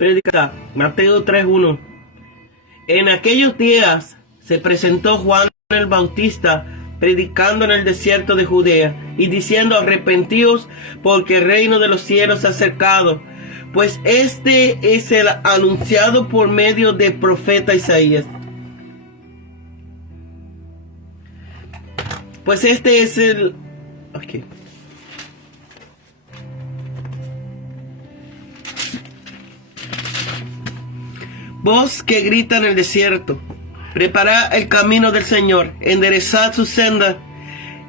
Predica Mateo 3:1. En aquellos días se presentó Juan el Bautista predicando en el desierto de Judea y diciendo: arrepentíos, porque el reino de los cielos se ha acercado. Pues este es el anunciado por medio del profeta Isaías. Pues este es el... Okay. Voz que grita en el desierto: preparad el camino del Señor, enderezad su senda.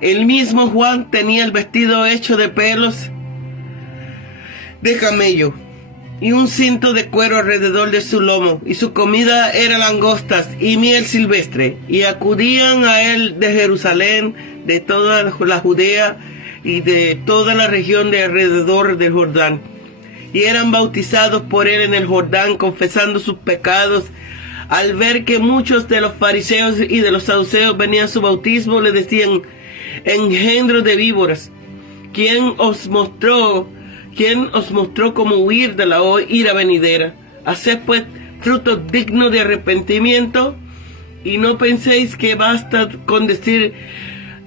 El mismo Juan tenía el vestido hecho de pelos de camello y un cinto de cuero alrededor de su lomo, y su comida era langostas y miel silvestre. Y acudían a él de Jerusalén, de toda la Judea y de toda la región de alrededor del Jordán, y eran bautizados por él en el Jordán, confesando sus pecados. Al ver que muchos de los fariseos y de los saduceos venían a su bautismo, le decían: engendro de víboras, ¿quién os mostró cómo huir de la ira venidera? Haced pues frutos dignos de arrepentimiento, y no penséis que basta con decir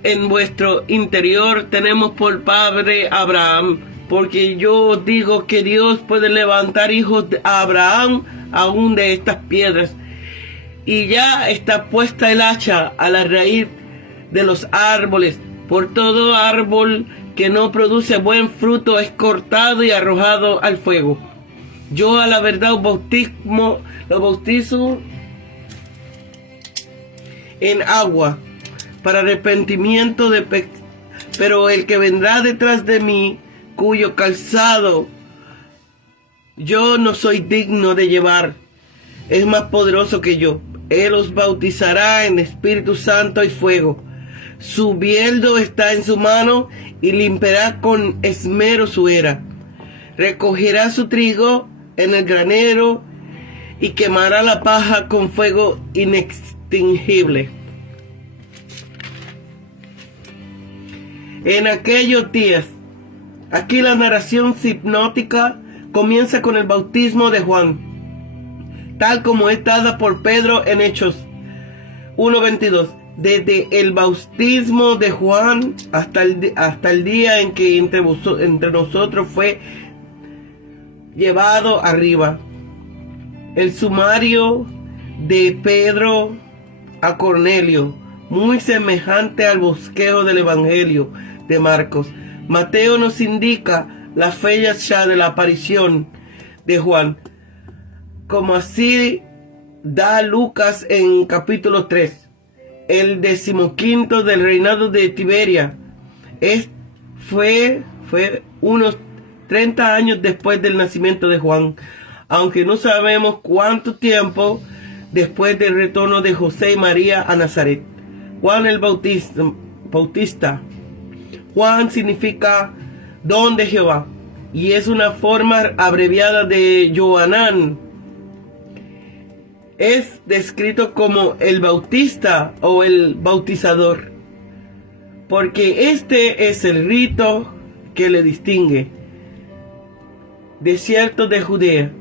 en vuestro interior: tenemos por padre a Abraham. Porque yo os digo que Dios puede levantar hijos a Abraham aún de estas piedras. Y ya está puesta el hacha a la raíz de los árboles. Por todo árbol que no produce buen fruto es cortado y arrojado al fuego. Yo a la verdad os bautizo en agua para arrepentimiento de pecados. Pero el que vendrá detrás de mí, cuyo calzado yo no soy digno de llevar, es más poderoso que yo. Él os bautizará en Espíritu Santo y fuego. Su bieldo está en su mano y limpiará con esmero su era. Recogerá su trigo en el granero y quemará la paja con fuego inextinguible. En aquellos días, aquí la narración sinóptica comienza con el bautismo de Juan, tal como es dada por Pedro en Hechos 1:22. Desde el bautismo de Juan hasta el día en que entre nosotros fue llevado arriba. El sumario de Pedro a Cornelio, muy semejante al bosquejo del Evangelio de Marcos. Mateo nos indica la fecha de la aparición de Juan, como así da Lucas en capítulo 3. El 15º del reinado de Tiberia. Fue unos 30 años después del nacimiento de Juan, aunque no sabemos cuánto tiempo después del retorno de José y María a Nazaret. Juan el Bautista. Juan significa don de Jehová y es una forma abreviada de Johanán. Es descrito como el Bautista o el Bautizador, porque este es el rito que le distingue. Desierto de Judea.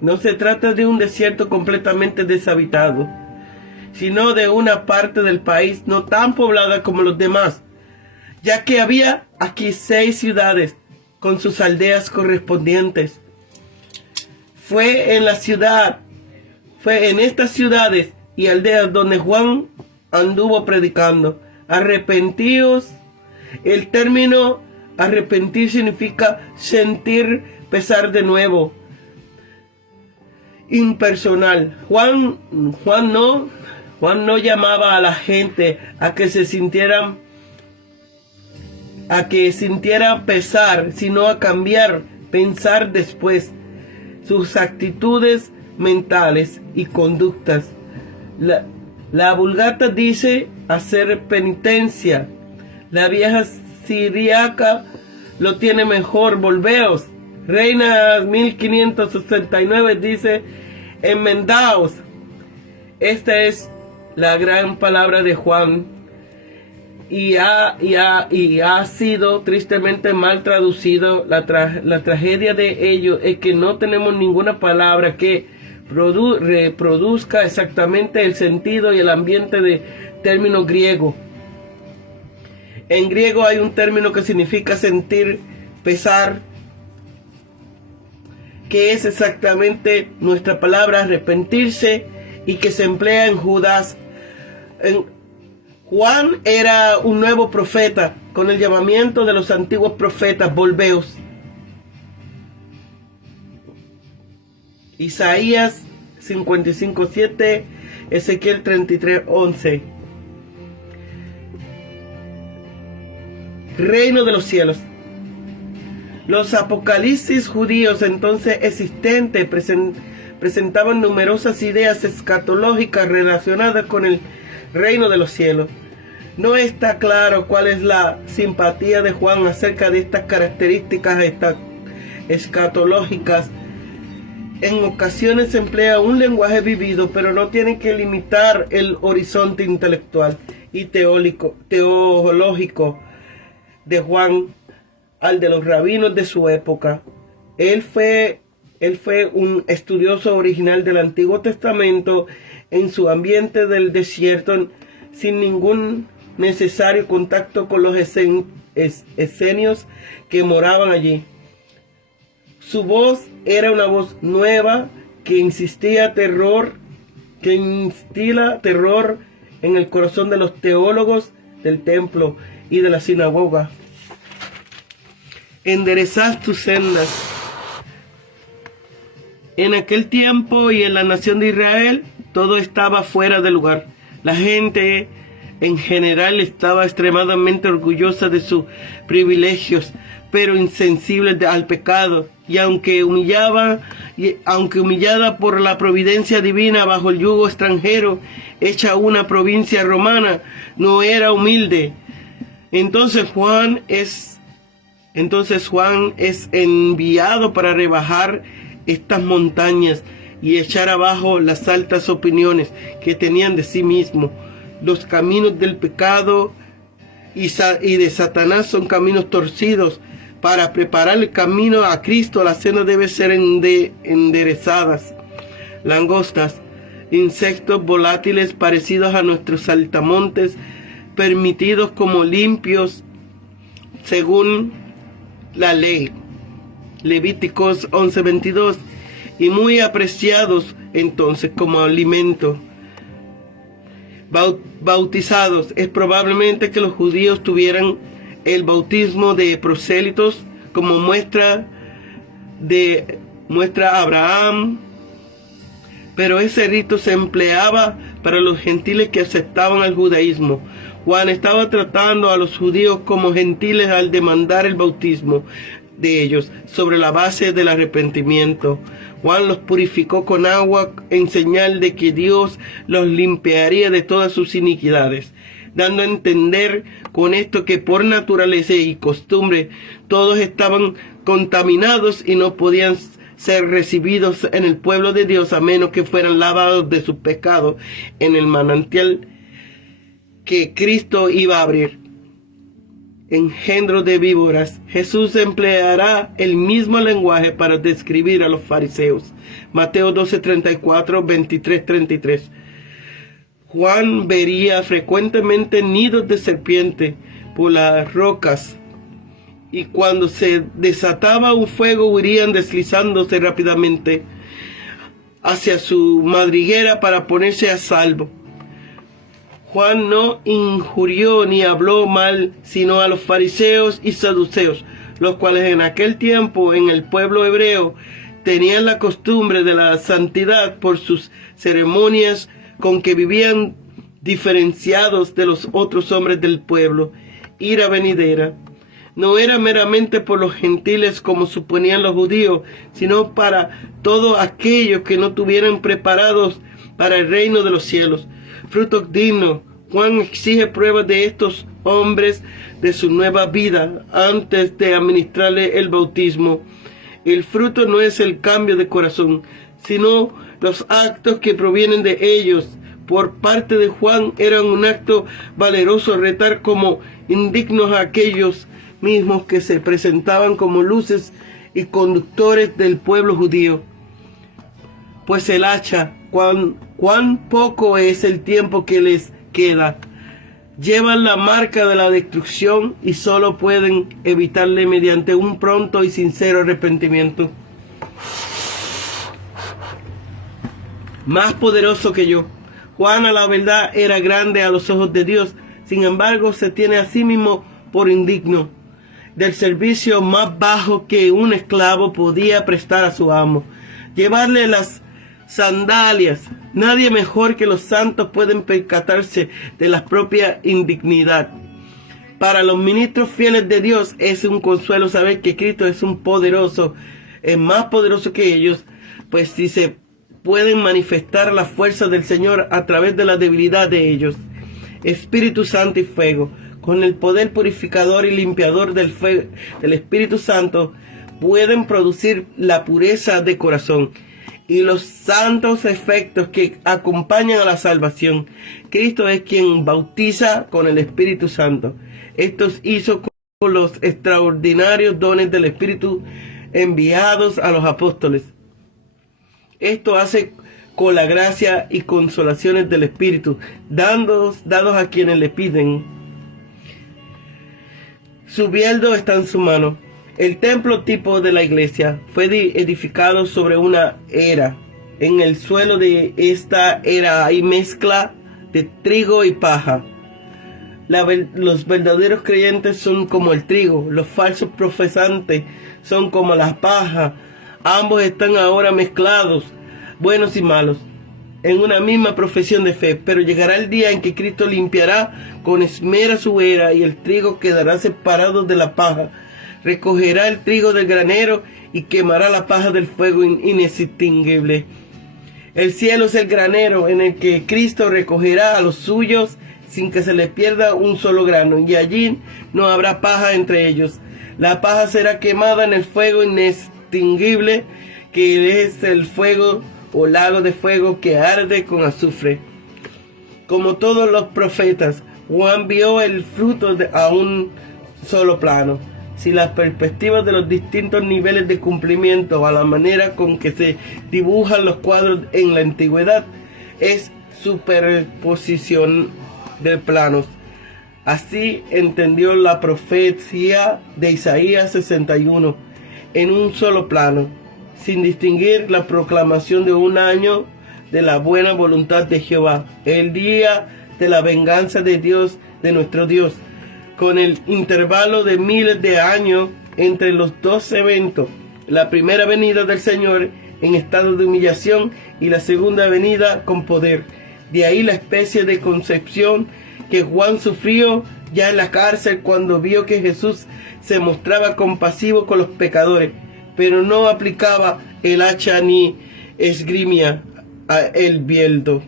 No se trata de un desierto completamente deshabitado, sino de una parte del país no tan poblada como los demás, ya que había aquí 6 ciudades con sus aldeas correspondientes. Fue en estas ciudades y aldeas donde Juan anduvo predicando: arrepentíos. El término arrepentir significa sentir pesar de nuevo, impersonal. Juan no llamaba a la gente a que sintiera pesar, sino a pensar después sus actitudes mentales y conductas. La Vulgata dice hacer penitencia. La vieja siriaca lo tiene mejor: volveos. Reina 1569 dice: enmendaos. Esta es la gran palabra de Juan, y ha sido tristemente mal traducido. La tragedia de ello es que no tenemos ninguna palabra que reproduzca exactamente el sentido y el ambiente de término griego. En griego hay un término que significa sentir pesar, que es exactamente nuestra palabra arrepentirse, y que se emplea en Judas. Juan era un nuevo profeta con el llamamiento de los antiguos profetas: volveos. Isaías 55:7, Ezequiel 33:11. Reino de los cielos. Los apocalipsis judíos entonces existentes presentaban numerosas ideas escatológicas relacionadas con el reino de los cielos. No está claro cuál es la simpatía de Juan acerca de estas características escatológicas. En ocasiones se emplea un lenguaje vivido, pero no tiene que limitar el horizonte intelectual y teológico de Juan al de los rabinos de su época. Él fue un estudioso original del Antiguo Testamento en su ambiente del desierto, sin ningún necesario contacto con los esenios que moraban allí. Su voz era una voz nueva que instila terror en el corazón de los teólogos del templo y de la sinagoga. Enderezad tus sendas. En aquel tiempo y en la nación de Israel, todo estaba fuera de lugar. La gente en general estaba extremadamente orgullosa de sus privilegios, pero insensible al pecado, y aunque humillada por la providencia divina bajo el yugo extranjero, hecha una provincia romana, no era humilde. Entonces Juan es enviado para rebajar estas montañas y echar abajo las altas opiniones que tenían de sí mismo. Los caminos del pecado y de Satanás son caminos torcidos. Para preparar el camino a Cristo, la senda debe ser enderezadas. Langostas, insectos volátiles parecidos a nuestros saltamontes, permitidos como limpios según la ley, Levíticos 11:22, y muy apreciados entonces como alimento. Bautizados, es probablemente que los judíos tuvieran el bautismo de prosélitos como muestra a Abraham, pero ese rito se empleaba para los gentiles que aceptaban el judaísmo. Juan estaba tratando a los judíos como gentiles al demandar el bautismo de ellos sobre la base del arrepentimiento. Juan los purificó con agua en señal de que Dios los limpiaría de todas sus iniquidades, dando a entender con esto que por naturaleza y costumbre todos estaban contaminados y no podían ser recibidos en el pueblo de Dios a menos que fueran lavados de sus pecados en el manantial que Cristo iba a abrir. Engendro de víboras. Jesús empleará el mismo lenguaje para describir a los fariseos. Mateo 12:34, 23:33. Juan vería frecuentemente nidos de serpiente por las rocas, y cuando se desataba un fuego huirían deslizándose rápidamente hacia su madriguera para ponerse a salvo. Juan no injurió ni habló mal sino a los fariseos y saduceos, los cuales en aquel tiempo en el pueblo hebreo tenían la costumbre de la santidad por sus ceremonias con que vivían diferenciados de los otros hombres del pueblo. Ira venidera no era meramente por los gentiles como suponían los judíos, sino para todos aquellos que no tuvieran preparados para el reino de los cielos. Frutos dignos. Juan exige pruebas de estos hombres de su nueva vida antes de administrarle el bautismo. El fruto no es el cambio de corazón, sino los actos que provienen de ellos. por parte de Juan era un acto valeroso retar como indignos a aquellos mismos que se presentaban como luces y conductores del pueblo judío. Pues el hacha, cuán poco es el tiempo que les queda. Llevan la marca de la destrucción y solo pueden evitarle mediante un pronto y sincero arrepentimiento. Más poderoso que yo. Juan, a la verdad, era grande a los ojos de Dios. Sin embargo, se tiene a sí mismo por indigno del servicio más bajo que un esclavo podía prestar a su amo. Llevarle las sandalias. Nadie mejor que los santos pueden percatarse de la propia indignidad. Para los ministros fieles de Dios es un consuelo saber que Cristo es más poderoso que ellos, pues si se pueden manifestar las fuerzas del Señor a través de la debilidad de ellos. Espíritu Santo y fuego, con el poder purificador y limpiador del Espíritu Santo, pueden producir la pureza de corazón y los santos efectos que acompañan a la salvación. Cristo es quien bautiza con el Espíritu Santo. Esto hizo con los extraordinarios dones del Espíritu enviados a los apóstoles. Esto hace con la gracia y consolaciones del Espíritu, dados a quienes le piden. Su bieldo está en su mano. El templo tipo de la iglesia fue edificado sobre una era. En el suelo de esta era hay mezcla de trigo y paja. Los verdaderos creyentes son como el trigo, los falsos profesantes son como la paja. Ambos están ahora mezclados, buenos y malos, en una misma profesión de fe. Pero llegará el día en que Cristo limpiará con esmero su era y el trigo quedará separado de la paja. Recogerá el trigo del granero y quemará la paja del fuego inextinguible. El cielo es el granero en el que Cristo recogerá a los suyos sin que se le pierda un solo grano, y allí no habrá paja entre ellos. La paja será quemada en el fuego inextinguible, que es el fuego o lago de fuego que arde con azufre. Como todos los profetas, Juan vio el fruto a un solo plano. Si las perspectivas de los distintos niveles de cumplimiento a la manera con que se dibujan los cuadros en la antigüedad es superposición de planos, así entendió la profecía de Isaías 61 en un solo plano, sin distinguir la proclamación de un año de la buena voluntad de Jehová, el día de la venganza de Dios, de nuestro Dios, con el intervalo de miles de años entre los dos eventos, la primera venida del Señor en estado de humillación y la segunda venida con poder. De ahí la especie de concepción que Juan sufrió ya en la cárcel cuando vio que Jesús se mostraba compasivo con los pecadores, pero no aplicaba el hacha ni esgrimía el bieldo.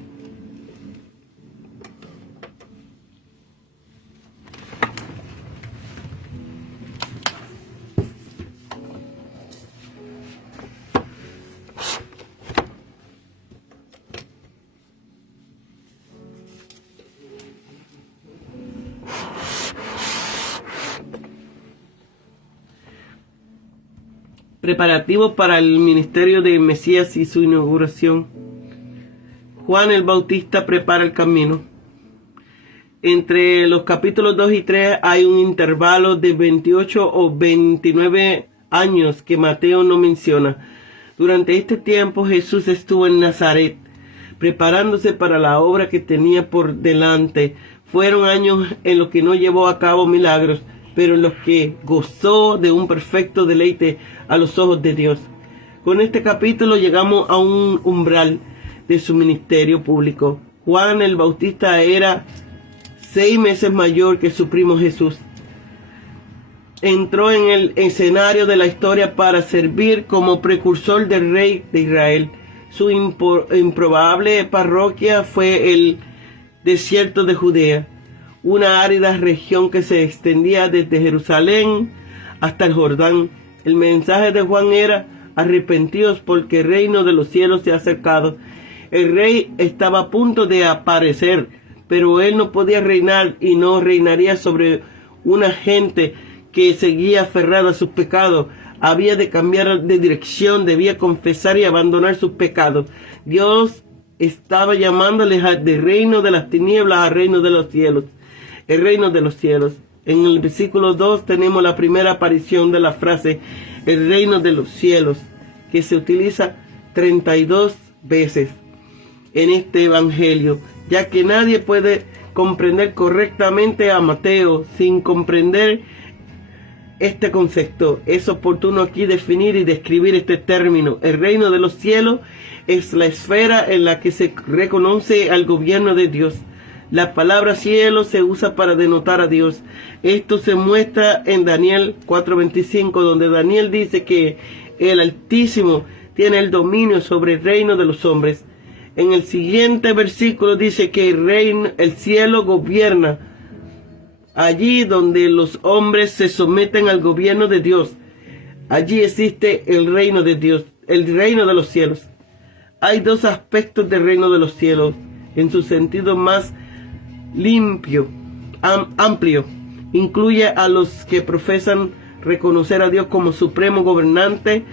Preparativos para el ministerio de Mesías y su inauguración. Juan el Bautista prepara el camino. Entre los capítulos 2 y 3 hay un intervalo de 28 o 29 años que Mateo no menciona. Durante este tiempo Jesús estuvo en Nazaret, preparándose para la obra que tenía por delante. Fueron años en los que no llevó a cabo milagros, pero en los que gozó de un perfecto deleite a los ojos de Dios. Con este capítulo llegamos a un umbral de su ministerio público. Juan el Bautista era 6 meses mayor que su primo Jesús. Entró en el escenario de la historia para servir como precursor del rey de Israel. Su improbable parroquia fue el desierto de Judea, una árida región que se extendía desde Jerusalén hasta el Jordán. El mensaje de Juan era: arrepentidos porque el reino de los cielos se ha acercado. El rey estaba a punto de aparecer, pero él no podía reinar y no reinaría sobre una gente que seguía aferrada a sus pecados. Había de cambiar de dirección, debía confesar y abandonar sus pecados. Dios estaba llamándoles del reino de las tinieblas al reino de los cielos. El reino de los cielos. En el versículo 2 tenemos la primera aparición de la frase el reino de los cielos, que se utiliza 32 veces en este evangelio, ya que nadie puede comprender correctamente a Mateo sin comprender este concepto. Es oportuno aquí definir y describir este término. El reino de los cielos es la esfera en la que se reconoce al gobierno de Dios. La palabra cielo se usa para denotar a Dios. Esto se muestra en Daniel 4:25, donde Daniel dice que el Altísimo tiene el dominio sobre el reino de los hombres. En el siguiente versículo dice que el cielo gobierna allí donde los hombres se someten al gobierno de Dios. Allí existe el reino de Dios, el reino de los cielos. Hay dos aspectos del reino de los cielos en su sentido más limpio, amplio. Incluye a los que profesan reconocer a Dios como supremo gobernante.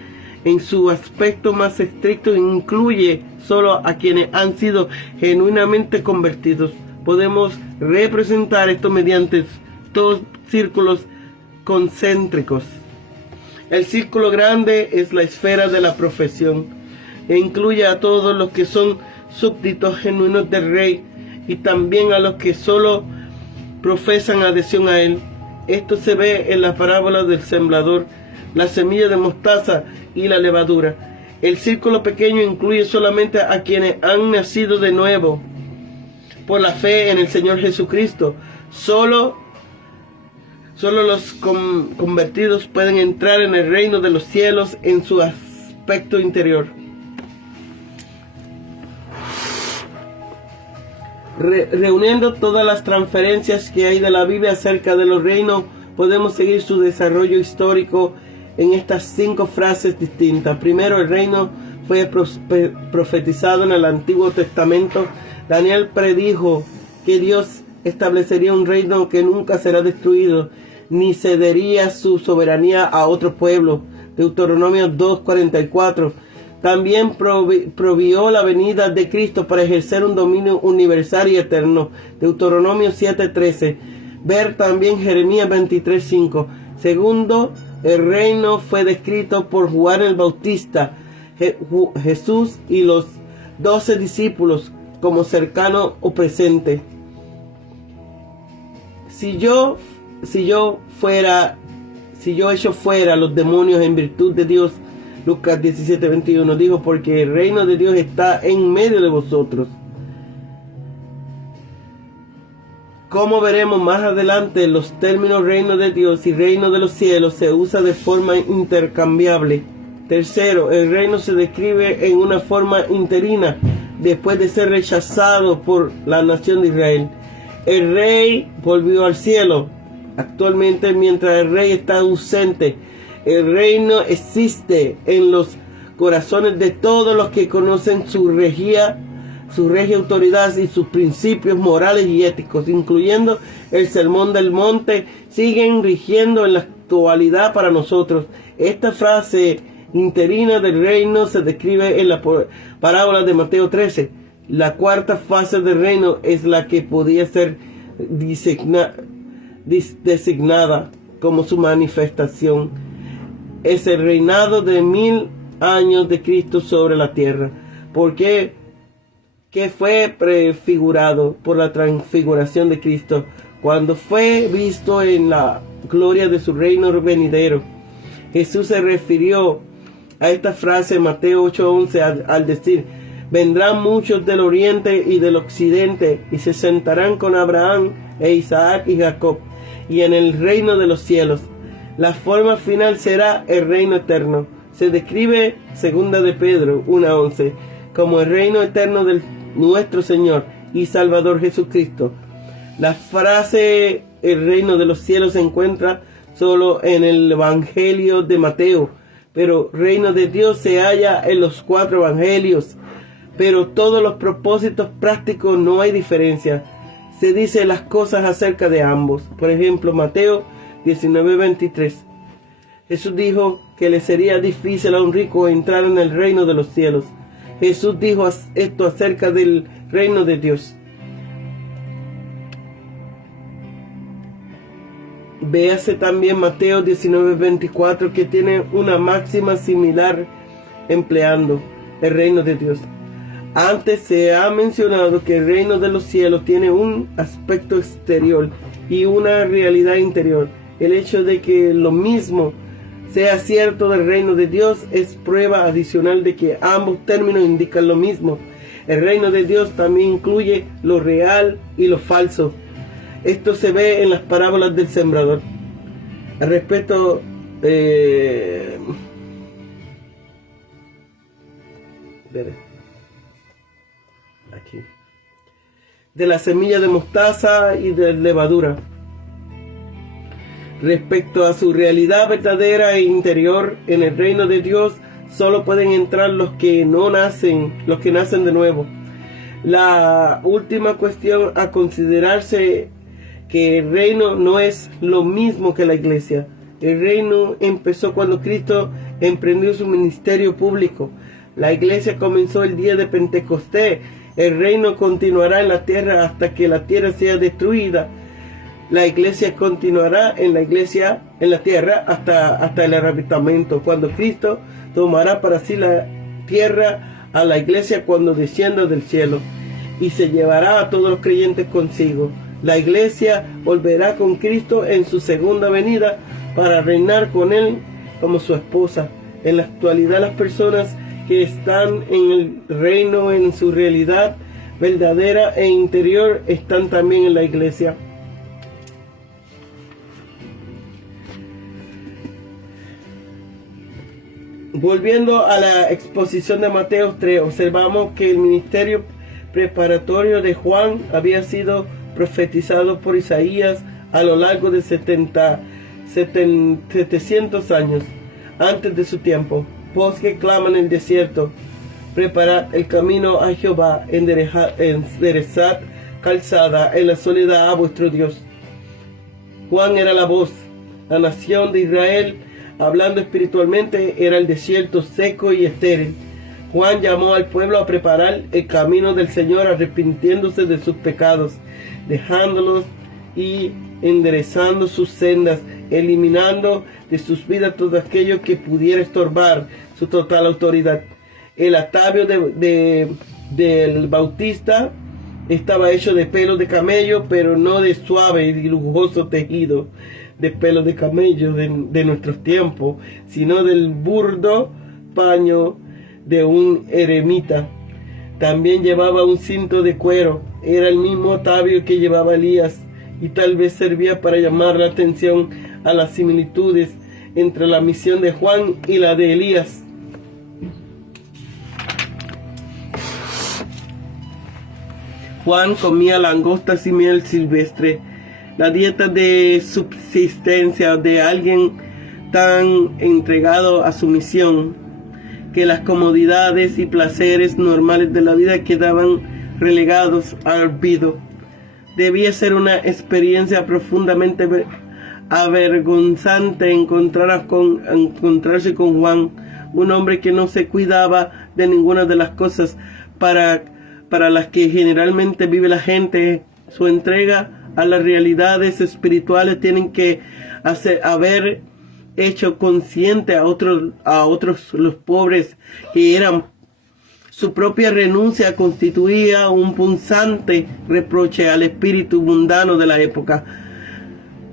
En su aspecto más estricto incluye solo a quienes han sido genuinamente convertidos. Podemos representar esto mediante dos círculos concéntricos. El círculo grande es la esfera de la profesión e incluye a todos los que son súbditos genuinos del rey y también a los que solo profesan adhesión a él. Esto se ve en la parábola del sembrador, la semilla de mostaza y la levadura. El círculo pequeño incluye solamente a quienes han nacido de nuevo por la fe en el Señor Jesucristo. Solo los convertidos pueden entrar en el reino de los cielos en su aspecto interior. Reuniendo todas las transferencias que hay de la Biblia acerca de los reinos, podemos seguir su desarrollo histórico en estas 5 frases distintas. Primero, el reino fue profetizado en el Antiguo Testamento. Daniel predijo que Dios establecería un reino que nunca será destruido, ni cedería su soberanía a otro pueblo. Deuteronomio 2:44. También provió la venida de Cristo para ejercer un dominio universal y eterno. Deuteronomio 7:13. Ver también Jeremías 23:5. Segundo, el reino fue descrito por Juan el Bautista, Jesús y los 12 discípulos como cercano o presente. Si yo echo fuera los demonios en virtud de Dios, Lucas 17:21 dijo, porque el reino de Dios está en medio de vosotros. Como veremos más adelante, los términos reino de Dios y reino de los cielos se usan de forma intercambiable. Tercero, el reino se describe en una forma interina después de ser rechazado por la nación de Israel. El rey volvió al cielo. Actualmente, mientras el rey está ausente, el reino existe en los corazones de todos los que conocen su regia autoridad y sus principios morales y éticos, incluyendo el Sermón del Monte, siguen rigiendo en la actualidad para nosotros. Esta frase interina del reino se describe en la parábola de Mateo 13. La cuarta fase del reino es la que podía ser designada como su manifestación. Es el reinado de 1000 años de Cristo sobre la tierra, porque que fue prefigurado por la transfiguración de Cristo cuando fue visto en la gloria de su reino venidero. Jesús se refirió a esta frase en Mateo 8:11 al decir, vendrán muchos del oriente y del occidente y se sentarán con Abraham e Isaac y Jacob y en el reino de los cielos. La forma final será el reino eterno. Se describe 2 de Pedro 1:11 como el reino eterno del nuestro Señor y Salvador Jesucristo. La frase el reino de los cielos se encuentra solo en el Evangelio de Mateo, pero reino de Dios se halla en los 4 evangelios. pero todos los propósitos prácticos no hay diferencia. Se dice las cosas acerca de ambos. Por ejemplo, Mateo 19:23. Jesús dijo que le sería difícil a un rico entrar en el reino de los cielos. Jesús dijo esto acerca del reino de Dios. Véase también Mateo 19:24, que tiene una máxima similar empleando el reino de Dios. Antes se ha mencionado que el reino de los cielos tiene un aspecto exterior y una realidad interior. El hecho de que lo mismo sea cierto del reino de Dios es prueba adicional de que ambos términos indican lo mismo. El reino de Dios también incluye lo real y lo falso. Esto se ve en las parábolas del sembrador. Al respecto, aquí, de la semilla de mostaza y de levadura. Respecto a su realidad verdadera e interior, en el reino de Dios solo pueden entrar los que nacen de nuevo. La última cuestión a considerarse que el reino no es lo mismo que la iglesia. El reino empezó cuando Cristo emprendió su ministerio público. La iglesia comenzó el día de Pentecostés. El reino continuará en la tierra hasta que la tierra sea destruida. La iglesia continuará en la tierra hasta el arrebatamiento, cuando Cristo tomará para sí la tierra a la iglesia cuando descienda del cielo, y se llevará a todos los creyentes consigo. La iglesia volverá con Cristo en su segunda venida para reinar con él como su esposa. En la actualidad, las personas que están en el reino en su realidad verdadera e interior están también en la iglesia. Volviendo a la exposición de Mateo 3, observamos que el ministerio preparatorio de Juan había sido profetizado por Isaías a lo largo de 700 años antes de su tiempo. Voz que clama en el desierto, preparad el camino a Jehová, enderezad calzada en la soledad a vuestro Dios. Juan era la voz. La nación de Israel, hablando espiritualmente, era el desierto seco y estéril. Juan llamó al pueblo a preparar el camino del Señor, arrepintiéndose de sus pecados, dejándolos y enderezando sus sendas, eliminando de sus vidas todo aquello que pudiera estorbar su total autoridad. El atavío del Bautista estaba hecho de pelos de camello, pero no de suave y lujoso tejido de pelos de camello de nuestros tiempos, sino del burdo paño de un eremita. También llevaba un cinto de cuero. Era el mismo atavío que llevaba Elías, y tal vez servía para llamar la atención a las similitudes entre la misión de Juan y la de Elías. Juan comía langostas y miel silvestre, la dieta de subsistencia de alguien tan entregado a su misión, que las comodidades y placeres normales de la vida quedaban relegados al olvido. Debía ser una experiencia profundamente avergonzante encontrarse con Juan, un hombre que no se cuidaba de ninguna de las cosas para las que generalmente vive la gente. Su entrega a las realidades espirituales tienen que haber hecho consciente a otros los pobres que eran. Su propia renuncia constituía un punzante reproche al espíritu mundano de la época.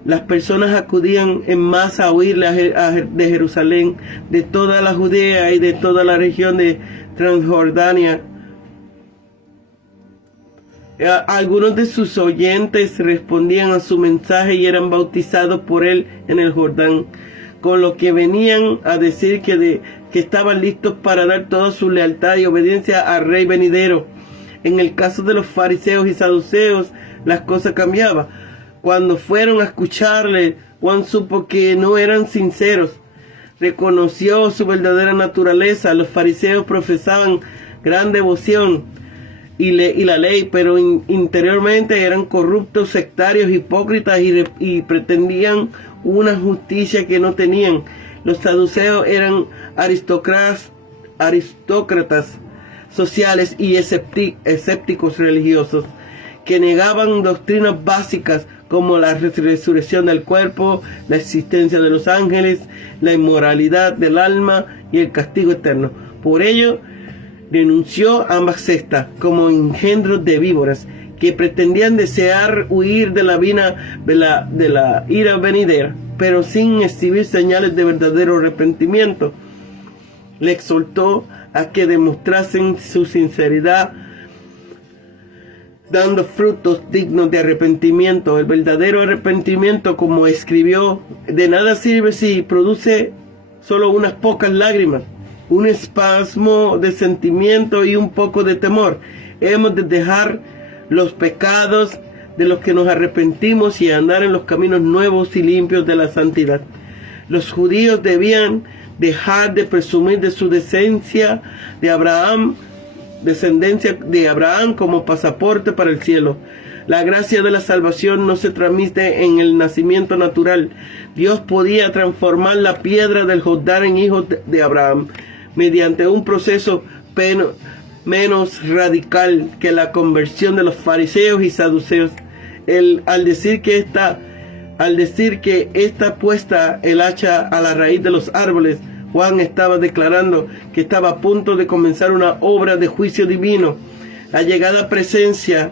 Las personas acudían en masa a oírle de Jerusalén, de toda la Judea y de toda la región de Transjordania. Algunos de sus oyentes respondían a su mensaje y eran bautizados por él en el Jordán, con lo que venían a decir que estaban listos para dar toda su lealtad y obediencia al rey venidero. En el caso de los fariseos y saduceos, las cosas cambiaban. Cuando fueron a escucharle, Juan supo que no eran sinceros. Reconoció su verdadera naturaleza. Los fariseos profesaban gran devoción y la ley, pero interiormente eran corruptos, sectarios, hipócritas y pretendían una justicia que no tenían. Los saduceos eran aristócratas sociales y escépticos religiosos, que negaban doctrinas básicas como la resurrección del cuerpo, la existencia de los ángeles, la inmoralidad del alma y el castigo eterno. Por ello, denunció ambas sectas como engendros de víboras que pretendían desear huir de la ira venidera, pero sin exhibir señales de verdadero arrepentimiento. Le exhortó a que demostrasen su sinceridad dando frutos dignos de arrepentimiento. El verdadero arrepentimiento, como escribió, de nada sirve si produce solo unas pocas lágrimas, un espasmo de sentimiento y un poco de temor. Hemos de dejar los pecados de los que nos arrepentimos y andar en los caminos nuevos y limpios de la santidad. Los judíos debían dejar de presumir de su descendencia de Abraham como pasaporte para el cielo. La gracia de la salvación no se transmite en el nacimiento natural. Dios podía transformar la piedra del Jordán en hijos de Abraham mediante un proceso menos radical que la conversión de los fariseos y saduceos. Al decir que está puesta el hacha a la raíz de los árboles, Juan estaba declarando que estaba a punto de comenzar una obra de juicio divino. La llegada presencia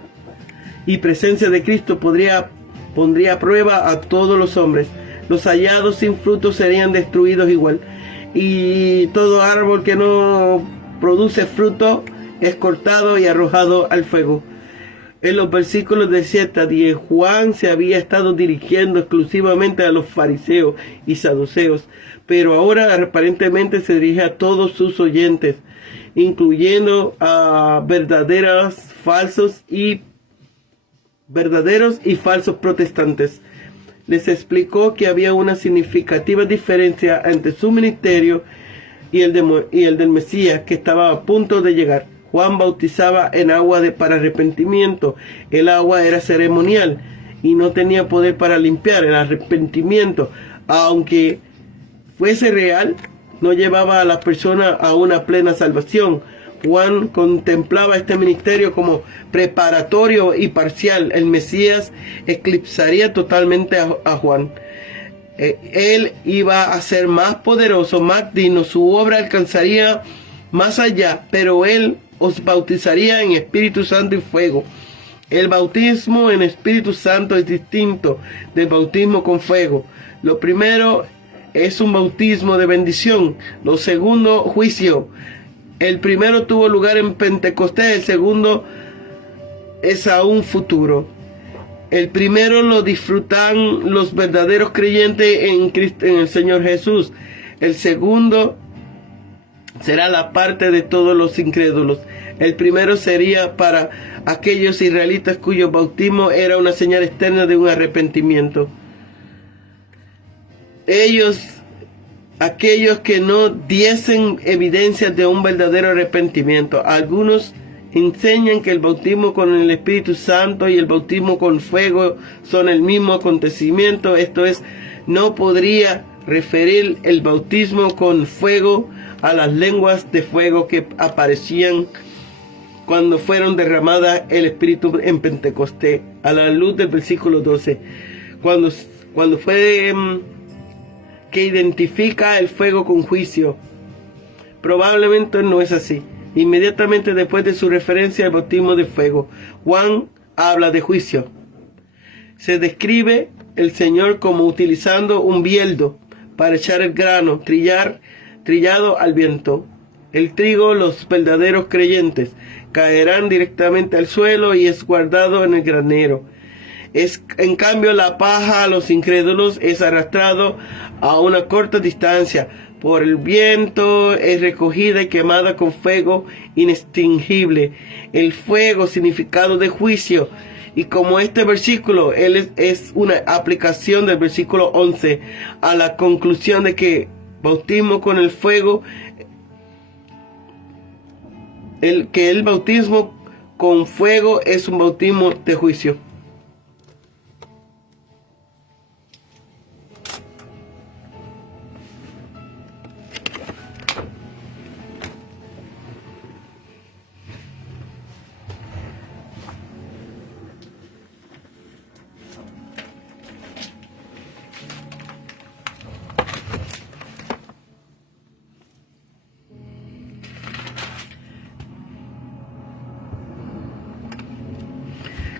de Cristo pondría a prueba a todos los hombres. Los hallados sin fruto serían destruidos igual, y todo árbol que no produce fruto es cortado y arrojado al fuego. En los versículos de 7 a 10, Juan se había estado dirigiendo exclusivamente a los fariseos y saduceos, pero ahora aparentemente se dirige a todos sus oyentes, incluyendo a verdaderos y falsos protestantes. Les explicó que había una significativa diferencia entre su ministerio y el del Mesías, que estaba a punto de llegar. Juan bautizaba en agua para arrepentimiento. El agua era ceremonial y no tenía poder para limpiar. El arrepentimiento, aunque fuese real, no llevaba a la persona a una plena salvación. Juan contemplaba este ministerio como preparatorio y parcial. El Mesías eclipsaría totalmente a Juan. Él iba a ser más poderoso, más digno, su obra alcanzaría más allá, pero él os bautizaría en Espíritu Santo y fuego. El bautismo en Espíritu Santo es distinto del bautismo con fuego. Lo primero es un bautismo de bendición. Lo segundo, juicio. El primero tuvo lugar en Pentecostés, el segundo es aún futuro. El primero lo disfrutan los verdaderos creyentes en Cristo, en el Señor Jesús. El segundo será la parte de todos los incrédulos. El primero sería para aquellos israelitas cuyo bautismo era una señal externa de un arrepentimiento. Aquellos que no diesen evidencias de un verdadero arrepentimiento. Algunos enseñan que el bautismo con el Espíritu Santo y el bautismo con fuego son el mismo acontecimiento. Esto es, no podría referir el bautismo con fuego a las lenguas de fuego que aparecían cuando fueron derramadas el Espíritu en Pentecostés, a la luz del versículo 12, cuando fue que identifica el fuego con juicio. Probablemente no es así. Inmediatamente después de su referencia al bautismo de fuego, Juan habla de juicio. Se describe el Señor como utilizando un bieldo para echar el grano trillado al viento. El trigo, los verdaderos creyentes, caerán directamente al suelo y es guardado en el granero. En cambio, la paja a los incrédulos es arrastrado a una corta distancia por el viento, es recogida y quemada con fuego inextinguible. El fuego, significado de juicio. Y como este versículo es una aplicación del versículo 11 a la conclusión de que bautismo con el fuego el bautismo con fuego es un bautismo de juicio.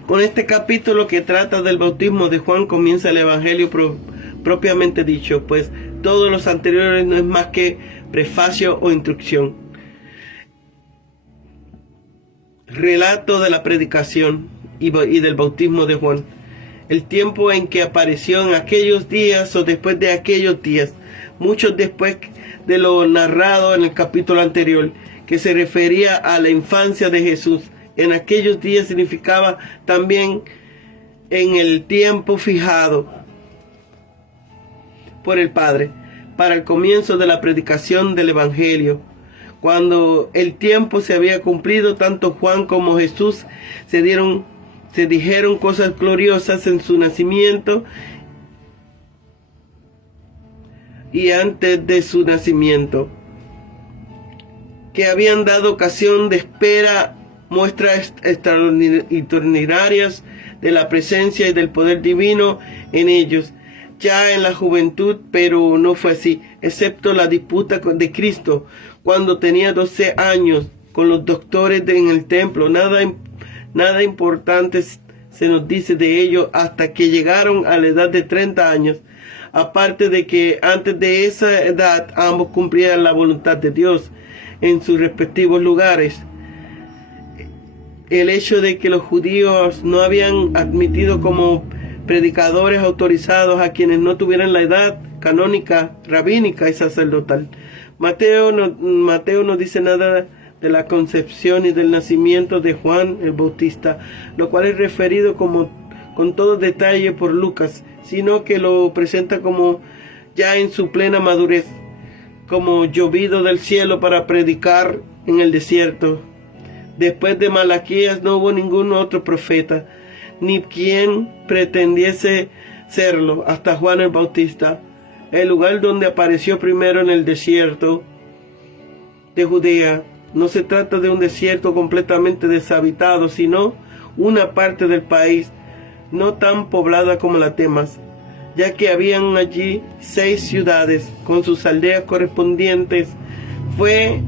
Con este capítulo que trata del bautismo de Juan comienza el Evangelio propiamente dicho, pues todos los anteriores no es más que prefacio o instrucción. Relato de la predicación y del bautismo de Juan. El tiempo en que apareció en aquellos días o después de aquellos días, muchos después de lo narrado en el capítulo anterior, que se refería a la infancia de Jesús. En aquellos días significaba también en el tiempo fijado por el Padre para el comienzo de la predicación del Evangelio. Cuando el tiempo se había cumplido, tanto Juan como Jesús se dijeron cosas gloriosas en su nacimiento y antes de su nacimiento, que habían dado ocasión de espera, muestras extraordinarias de la presencia y del poder divino en ellos, ya en la juventud, pero no fue así, excepto la disputa de Cristo, cuando tenía 12 años, con los doctores en el templo. Nada importante se nos dice de ello hasta que llegaron a la edad de 30 años, aparte de que antes de esa edad ambos cumplían la voluntad de Dios en sus respectivos lugares. El hecho de que los judíos no habían admitido como predicadores autorizados a quienes no tuvieran la edad canónica, rabínica y sacerdotal. Mateo no dice nada de la concepción y del nacimiento de Juan el Bautista, lo cual es referido con todo detalle por Lucas, sino que lo presenta como ya en su plena madurez, como llovido del cielo para predicar en el desierto. Después de Malaquías no hubo ningún otro profeta, ni quien pretendiese serlo, hasta Juan el Bautista. El lugar donde apareció primero en el desierto de Judea. No se trata de un desierto completamente deshabitado, sino una parte del país no tan poblada como la Temas, ya que habían allí 6 ciudades con sus aldeas correspondientes. Fue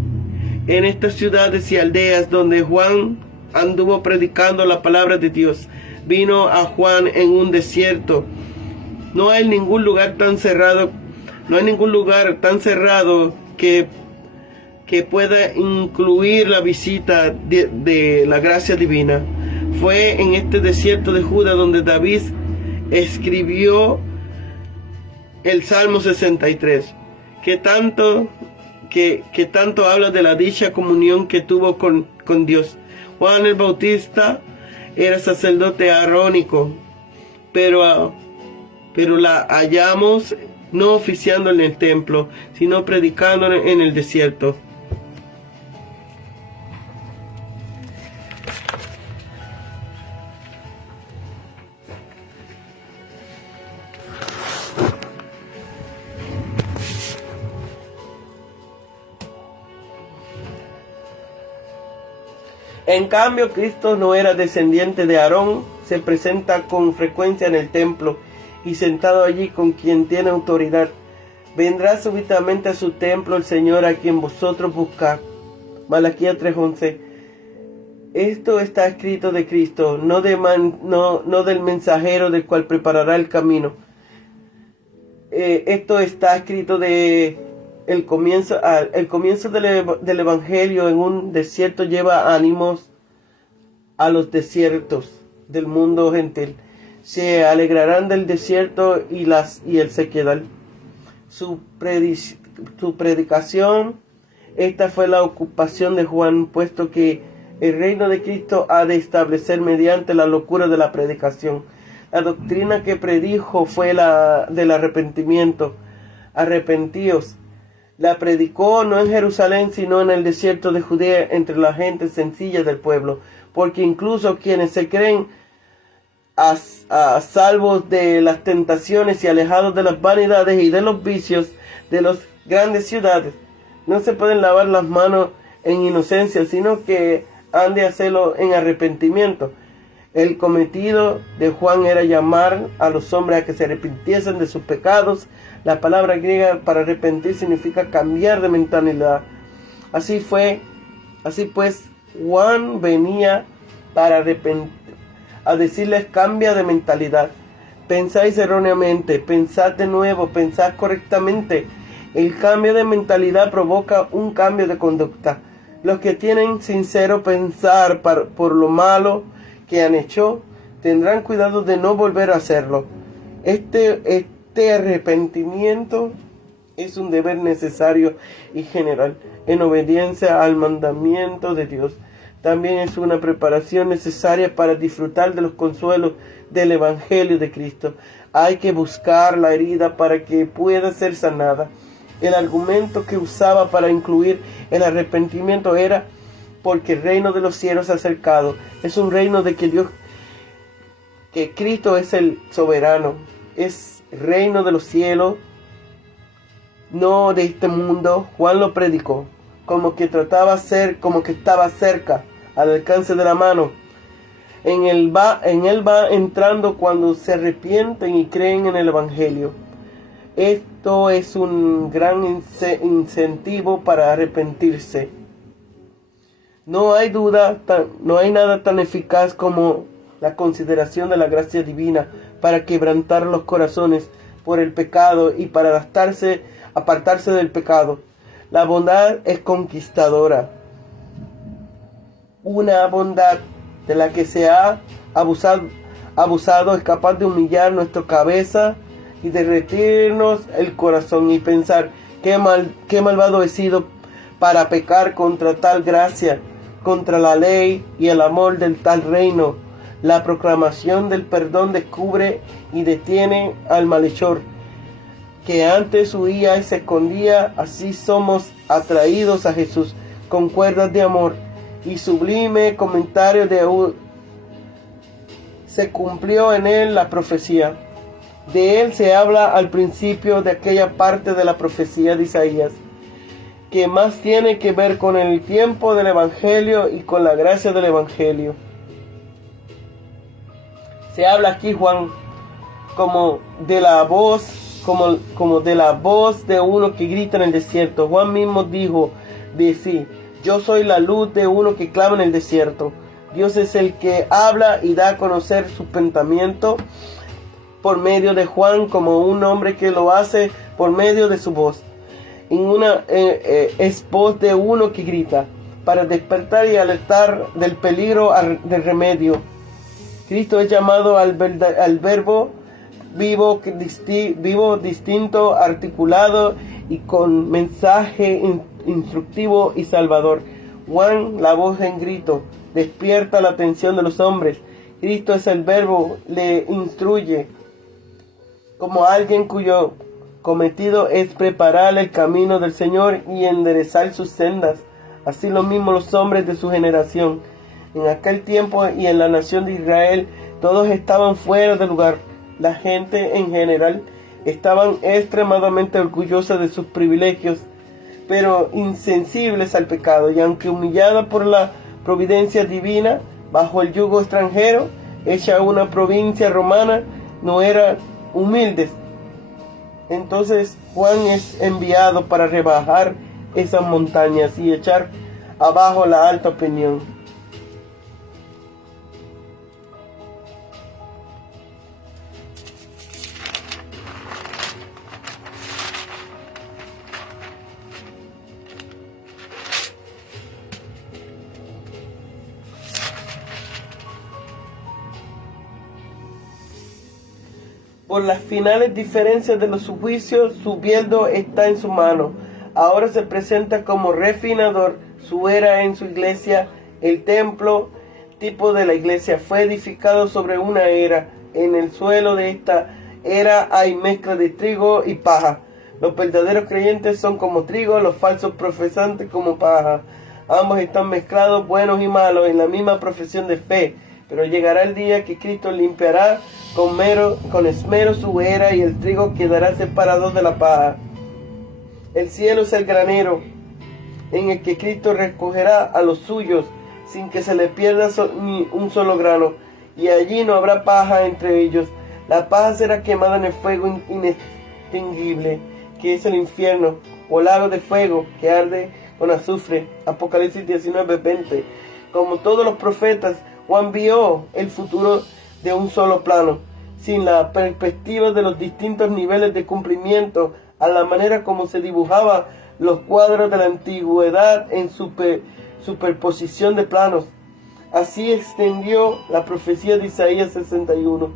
en estas ciudades y aldeas donde Juan anduvo predicando la palabra de Dios. Vino a Juan en un desierto. No hay ningún lugar tan cerrado que pueda incluir la visita de la gracia divina. Fue en este desierto de Judá donde David escribió el Salmo 63, que tanto habla de la dicha comunión que tuvo con Dios. Juan el Bautista era sacerdote arónico, pero la hallamos no oficiando en el templo, sino predicando en el desierto. En cambio, Cristo no era descendiente de Aarón, se presenta con frecuencia en el templo y sentado allí con quien tiene autoridad. Vendrá súbitamente a su templo el Señor a quien vosotros buscad. Malaquías 3:11. Esto está escrito de Cristo, no del mensajero del cual preparará el camino. Esto está escrito de el comienzo del Evangelio en un desierto lleva ánimos a los desiertos del mundo gentil. Se alegrarán del desierto y el sequedal. Su predicación, esta fue la ocupación de Juan, puesto que el reino de Cristo ha de establecer mediante la locura de la predicación. La doctrina que predijo fue la del arrepentimiento. Arrepentíos La predicó no en Jerusalén, sino en el desierto de Judea, entre la gente sencilla del pueblo, porque incluso quienes se creen a salvos de las tentaciones y alejados de las vanidades y de los vicios de las grandes ciudades, no se pueden lavar las manos en inocencia, sino que han de hacerlo en arrepentimiento. El cometido de Juan era llamar a los hombres a que se arrepintiesen de sus pecados. La palabra griega para arrepentir significa cambiar de mentalidad. Así pues, Juan venía para a decirles: cambia de mentalidad. Pensáis erróneamente, pensad de nuevo, pensad correctamente. El cambio de mentalidad provoca un cambio de conducta. Los que tienen sincero pensar por lo malo que han hecho, tendrán cuidado de no volver a hacerlo. Este arrepentimiento es un deber necesario y general, en obediencia al mandamiento de Dios. También es una preparación necesaria para disfrutar de los consuelos del Evangelio de Cristo. Hay que buscar la herida para que pueda ser sanada. El argumento que usaba para incluir el arrepentimiento era: porque el reino de los cielos se ha acercado. Es un reino de que Cristo es el soberano. Es reino de los cielos, no de este mundo. Juan lo predicó como que estaba cerca, al alcance de la mano. En él va entrando cuando se arrepienten y creen en el Evangelio. Esto es un gran incentivo para arrepentirse. No hay nada tan eficaz como la consideración de la gracia divina para quebrantar los corazones por el pecado y para apartarse del pecado. La bondad es conquistadora. Una bondad de la que se ha abusado es capaz de humillar nuestra cabeza y derretirnos el corazón y pensar: qué malvado he sido para pecar contra tal gracia, contra la ley y el amor del tal reino. La proclamación del perdón descubre y detiene al malhechor, que antes huía y se escondía. Así somos atraídos a Jesús con cuerdas de amor. Y sublime comentario de se cumplió en él la profecía. De él se habla al principio de aquella parte de la profecía de Isaías, que más tiene que ver con el tiempo del Evangelio y con la gracia del Evangelio. Se habla aquí, Juan, como de la voz de uno que grita en el desierto. Juan mismo dijo de sí: yo soy la luz de uno que clama en el desierto. Dios es el que habla y da a conocer su pensamiento por medio de Juan, como un hombre que lo hace por medio de su voz. Es voz de uno que grita para despertar y alertar del peligro del remedio. Cristo es llamado al verbo vivo, distinto, articulado y con mensaje instructivo y salvador. Juan, la voz en grito, despierta la atención de los hombres. Cristo es el verbo, le instruye como alguien cuyo cometido es preparar el camino del Señor y enderezar sus sendas. Así lo mismo los hombres de su generación. En aquel tiempo y en la nación de Israel, todos estaban fuera de lugar. La gente en general estaban extremadamente orgullosa de sus privilegios, pero insensibles al pecado, y aunque humillada por la providencia divina, bajo el yugo extranjero, hecha una provincia romana, no eran humildes. Entonces Juan es enviado para rebajar esas montañas y echar abajo la alta opinión. Por las finales diferencias de los juicios, su bieldo está en su mano. Ahora se presenta como refinador. Su era en su iglesia, el templo, tipo de la iglesia, fue edificado sobre una era. En el suelo de esta era hay mezcla de trigo y paja. Los verdaderos creyentes son como trigo, los falsos profesantes como paja. Ambos están mezclados, buenos y malos, en la misma profesión de fe. Pero llegará el día que Cristo limpiará con esmero su era y el trigo quedará separado de la paja. El cielo es el granero en el que Cristo recogerá a los suyos sin que se le pierda ni un solo grano, y allí no habrá paja entre ellos. La paja será quemada en el fuego inextinguible, que es el infierno, o lago de fuego que arde con azufre. Apocalipsis 19:20. Como todos los profetas, Juan vio el futuro de un solo plano, sin la perspectiva de los distintos niveles de cumplimiento, a la manera como se dibujaban los cuadros de la antigüedad en superposición de planos. Así extendió la profecía de Isaías 61,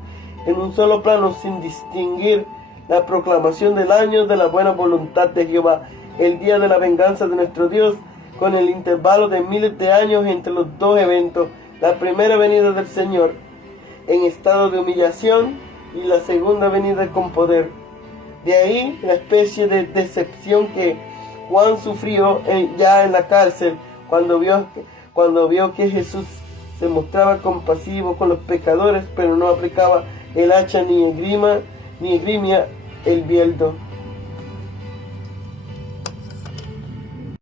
en un solo plano, sin distinguir la proclamación del año de la buena voluntad de Jehová, el día de la venganza de nuestro Dios, con el intervalo de miles de años entre los dos eventos, la primera venida del Señor en estado de humillación y la segunda venida con poder. De ahí la especie de decepción que Juan sufrió ya en la cárcel cuando vio que Jesús se mostraba compasivo con los pecadores, pero no aplicaba el hacha ni esgrimía el bieldo.